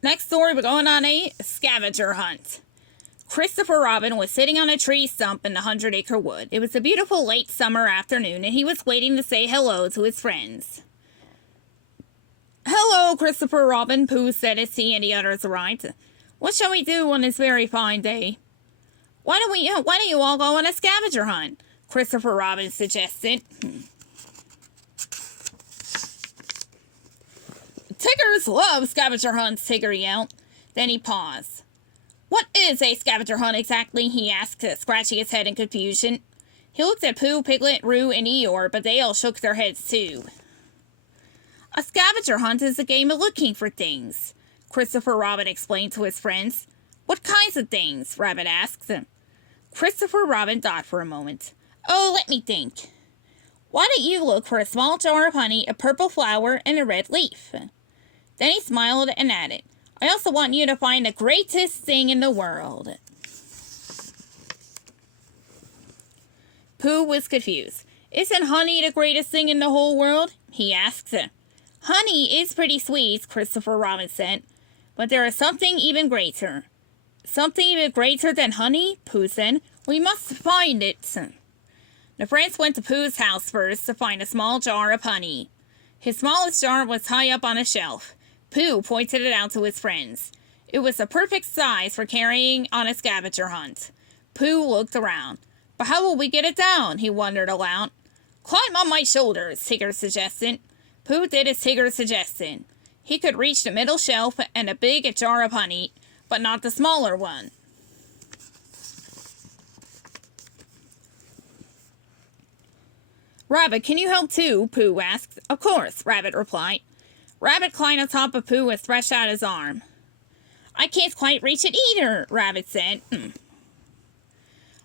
Next story, we're going on a scavenger hunt. Christopher Robin was sitting on a tree stump in the 100-acre wood. It was a beautiful late summer afternoon, and he was waiting to say hello to his friends. "Hello, Christopher Robin," Pooh said as he and the others arrived. "What shall we do on this very fine day?" Why don't you all go on a scavenger hunt?" Christopher Robin suggested. "Tiggers love scavenger hunts," Tigger yelled. Then he paused. "What is a scavenger hunt exactly?" he asked, scratching his head in confusion. He looked at Pooh, Piglet, Roo, and Eeyore, but they all shook their heads too. "A scavenger hunt is a game of looking for things," Christopher Robin explained to his friends. "What kinds of things?" Rabbit asked. Christopher Robin thought for a moment. "Oh, let me think. Why don't you look for a small jar of honey, a purple flower, and a red leaf?" Then he smiled and added, "I also want you to find the greatest thing in the world." Pooh was confused. "Isn't honey the greatest thing in the whole world?" he asked. "Honey is pretty sweet," Christopher Robin said, "but there is something even greater." "Something even greater than honey?" Pooh said. "We must find it." The friends went to Pooh's house first to find a small jar of honey. His smallest jar was high up on a shelf. Pooh pointed it out to his friends. It was the perfect size for carrying on a scavenger hunt. Pooh looked around. "But how will we get it down?" he wondered aloud. "Climb on my shoulders," Tigger suggested. Pooh did as Tigger suggested. He could reach the middle shelf and a big jar of honey, but not the smaller one. "Rabbit, can you help too?" Pooh asked. "Of course," Rabbit replied. Rabbit climbed on top of Pooh and stretched out his arm. "I can't quite reach it either," Rabbit said.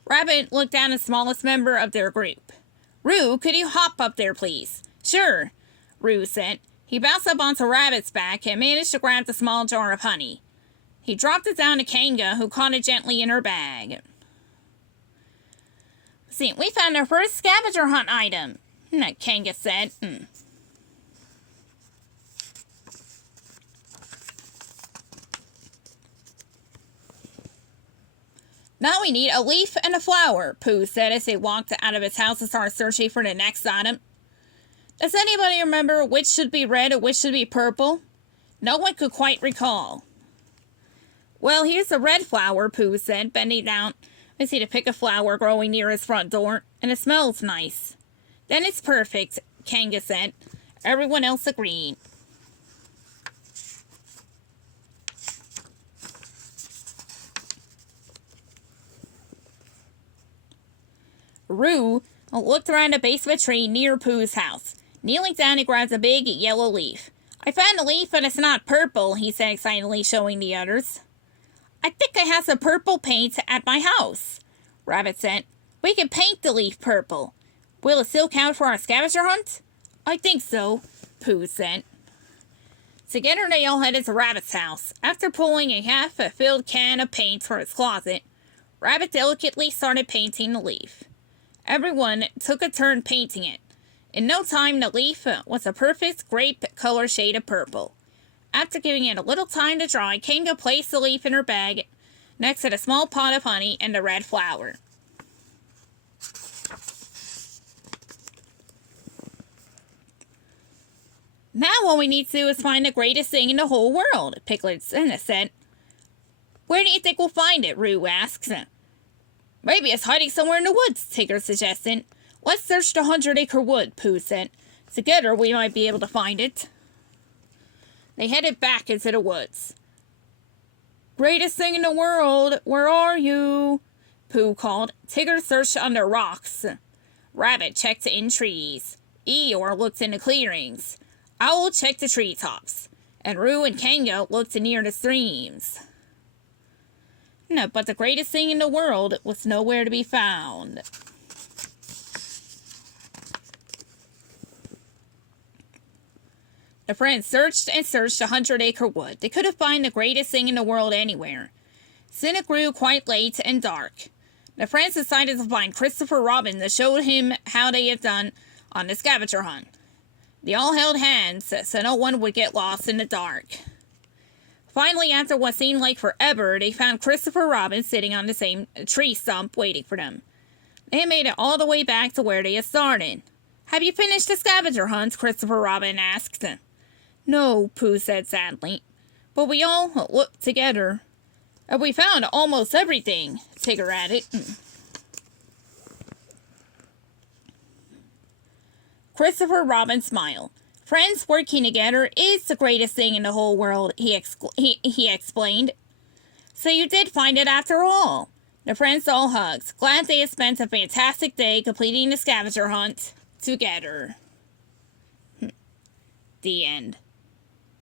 Rabbit looked down at the smallest member of their group. "Roo, could you hop up there, please?" "Sure," Roo said. He bounced up onto Rabbit's back and managed to grab the small jar of honey. He dropped it down to Kanga, who caught it gently in her bag. "See, we found our first scavenger hunt item," Kanga said. "Now we need a leaf and a flower," Pooh said as they walked out of his house to start searching for the next item. "Does anybody remember which should be red and which should be purple?" No one could quite recall. "Well, here's the red flower," Pooh said, bending down to see to pick a flower growing near his front door, "and it smells nice." "Then it's perfect," Kanga said. Everyone else agreed. Roo looked around the base of a tree near Pooh's house. Kneeling down, he grabbed a big yellow leaf. "I found a leaf, and it's not purple," he said excitedly, showing the others. "I think I have some purple paint at my house," Rabbit said. "We can paint the leaf purple. Will it still count for our scavenger hunt?" "I think so," Pooh said. Together they all headed to Rabbit's house. After pulling a half-filled can of paint from his closet, Rabbit delicately started painting the leaf. Everyone took a turn painting it. In no time, the leaf was a perfect grape color shade of purple. After giving it a little time to dry, Kanga placed the leaf in her bag next to the small pot of honey and the red flower. "Now all we need to do is find the greatest thing in the whole world," Piglet said. "Where do you think we'll find it?" Roo asked. "Maybe it's hiding somewhere in the woods," Tigger suggested. "Let's search the 100-acre wood," Pooh said. "Together we might be able to find it." They headed back into the woods. "Greatest thing in the world, where are you?" Pooh called. Tigger searched under rocks. Rabbit checked in trees. Eeyore looked in the clearings. Owl checked the treetops. And Roo and Kanga looked near the streams. No, but the greatest thing in the world was nowhere to be found. The friends searched and searched the 100-acre wood. They couldn't find the greatest thing in the world anywhere. Soon it grew quite late and dark. The friends decided to find Christopher Robin to show him how they had done on the scavenger hunt. They all held hands so no one would get lost in the dark. Finally, after what seemed like forever, they found Christopher Robin sitting on the same tree stump waiting for them. They had made it all the way back to where they had started. "Have you finished the scavenger hunt?" Christopher Robin asked. "No," Pooh said sadly. "But we all looked together. And we found almost everything," Tigger added. Christopher Robin smiled. "Friends working together is the greatest thing in the whole world," he explained. "So you did find it after all." The friends all hugged, glad they had spent a fantastic day completing the scavenger hunt together. The end.